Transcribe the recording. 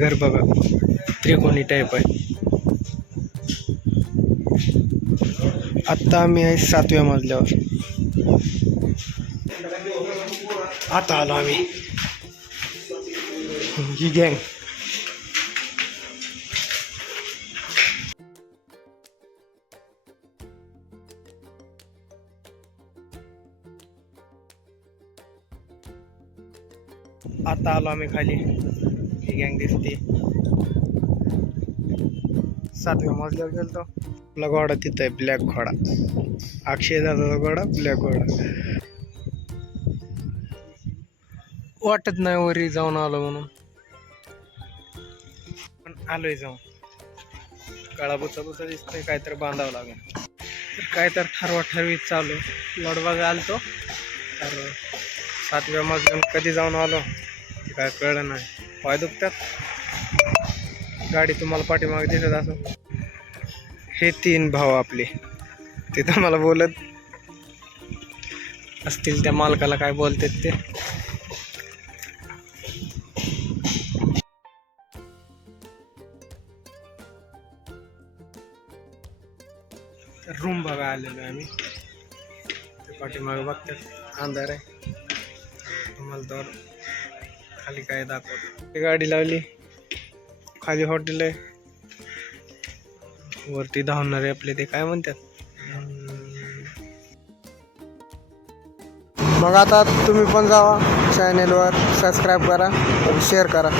घर बघा, त्रिकोणी टाईप आहे. आत्ता आम्ही आहे 7व्या मजल्यावर. आता आलो आम्ही, ही गँग. आता आलो आम्ही खाली, ही गँग दिसते. 7व्या मजल्यावर गेलतो. आपला घोडा तिथं आहे, ब्लॅक घोडा. अक्षय दादाचा घोडा, ब्लॅक घोडा. वाटत नाही वरी जाऊन आलो म्हणून, पण आलोय जाऊन. गळा बुचा बुचा दिसतोय, काहीतरी बांधावं लागेल. काय तर ठरवीत चालू आहे. लॉड बघा आलतो तर 7व्या मजल्यावर कधी जाऊन आलो काय कळलं नाही. पाय दुखतात. गाडी तुम्हाला पाठीमागे दिसत असं. हे 3 भाऊ आपले, तिथं मला बोलत असतील, त्या मालकाला काय बोलतात ते. रूम बघा आलेलो आम्ही. ते पाठीमागे बघतात, अंधार आहे. तुम्हाला तर खाली काय दाखवतो. गाडी लावली, खाली हॉटेल आहे, वरती धावणारे आपले ते काय म्हणतात. मग आता तुम्ही पण जावा चॅनेलवर, सबस्क्राईब करा, शेअर करा.